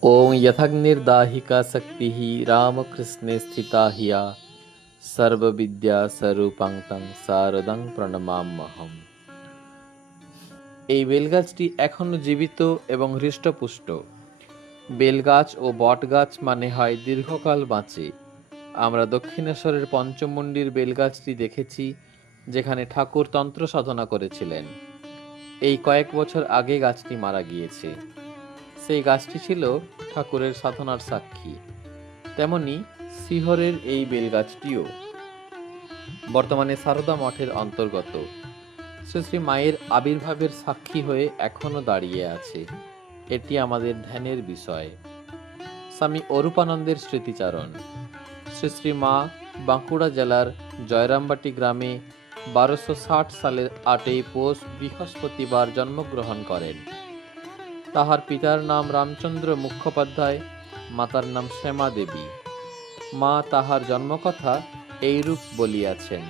ॐ यथग्निर्दाहिका शक्तिः रामकृष्णे स्थिता हिया সর্ববিদ্যা স্বরূপাঙ্কং শারদং প্রণমাম্যহম এই বেলগাছটি এখনো জীবিত এবং হৃষ্টপুষ্ট বেলগাছ ও বটগাছ মানে হয় দীর্ঘকাল বাঁচে আমরা দক্ষিণেশ্বরের পঞ্চমুণ্ডির বেলগাছটি দেখেছি যেখানে ঠাকুর তন্ত্র সাধনা করেছিলেন এই কয়েক বছর আগে গাছটি মারা গিয়েছে সেই গাছটি ছিল ঠাকুরের সাধনার সাক্ষী। তেমনি শিহরের এই বেলগাছটিও। বর্তমানে সারদা মঠের অন্তর্গত। শ্রী শ্রী মায়ের আবির্ভাবের সাক্ষী হয়ে এখনও দাঁড়িয়ে আছে। এটি আমাদের ধ্যানের বিষয়। স্বামী অরূপানন্দের স্মৃতিচারণ। শ্রী শ্রী মা বাঁকুড়া জেলার জয়রামবাটি গ্রামে বারোশো সালের আটই পৌষ বৃহস্পতিবার জন্মগ্রহণ করেন। তাহার পিতার নাম রামচন্দ্র মুখোপাধ্যায়, মাতার নাম শ্যামা দেবী। মা তাহার জন্মকথা এইরূপ বলিয়াছেন,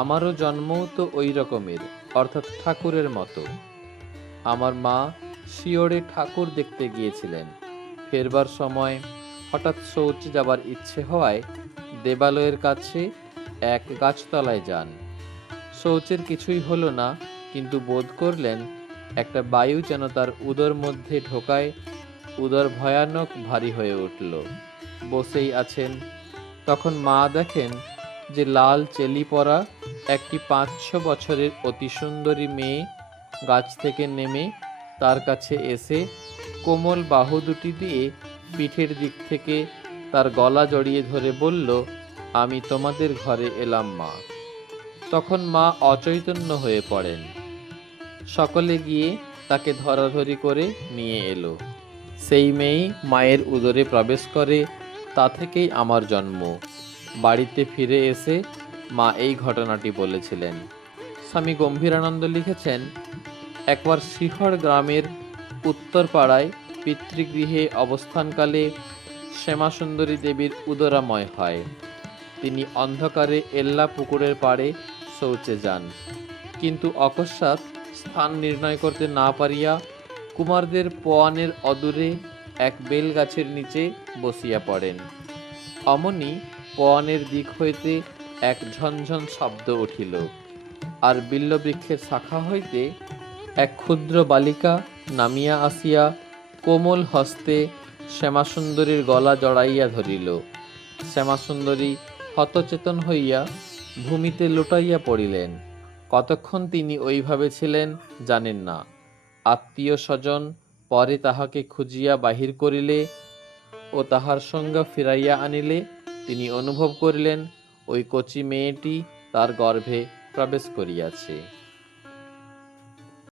আমারও জন্মও তো ওই রকমের, অর্থাৎ ঠাকুরের মতো। আমার মা শিওরে ঠাকুর দেখতে গিয়েছিলেন। ফেরবার সময় হঠাৎ শৌচ যাবার ইচ্ছে হওয়ায় দেবালয়ের কাছে এক গাছতলায় যান। শৌচের কিছুই হলো না, কিন্তু বোধ করলেন একটা বায়ু যেন তার উদর মধ্যে ঢোকায়, উদর ভয়ানক ভারী হয়ে উঠল। বসেই আছেন। তখন মা দেখেন যে লাল চেলি পরা একটি পাঁচশো বছরের অতি সুন্দরী মেয়ে গাছ থেকে নেমে তার কাছে এসে কোমল বাহু দুটি দিয়ে পিঠের দিক থেকে তার গলা জড়িয়ে ধরে বলল, আমি তোমাদের ঘরে এলাম মা। তখন মা অচৈতন্য হয়ে পড়েন। সকলে গিয়ে তাকে ধরাধরি করে নিয়ে এলো। সেই মেয়েই মায়ের উদরে প্রবেশ করে, তা থেকেই আমার জন্ম। বাড়িতে ফিরে এসে মা এই ঘটনাটি বলেছিলেন। স্বামী গম্ভীরানন্দ লিখেছেন, একবার শিহর গ্রামের উত্তরপাড়ায় পিতৃগৃহে অবস্থানকালে শ্যামাসুন্দরী দেবীর উদরাময় হয়। তিনি অন্ধকারে এল্লা পুকুরের পাড়ে শৌচে যান। কিন্তু অকস্মাৎ স্থান নির্ণয় করতে না পারিয়া কুমারদের পোয়ানের অদূরে এক বেল গাছের নিচে বসিয়া পড়েন। অমনি পোয়ানের দিক হইতে এক ঝনঝন শব্দ উঠিল আর বিল্লবৃক্ষের শাখা হইতে এক ক্ষুদ্র বালিকা নামিয়া আসিয়া কোমল হস্তে শ্যামাসুন্দরীর গলা জড়াইয়া ধরিল। শ্যামাসুন্দরী হতচেতন হইয়া ভূমিতে লুটাইয়া পড়িলেন। কতক্ষণ তিনি ওইভাবে ছিলেন জানেন না। আত্মীয় স্বজন পরে তাহাকে খুঁজিয়া বাহির করিলে ও তাহার সঙ্গে ফিরাইয়া আনিলে তিনি অনুভব করিলেন, ওই কচি মেয়েটি তার গর্ভে প্রবেশ করিয়াছে।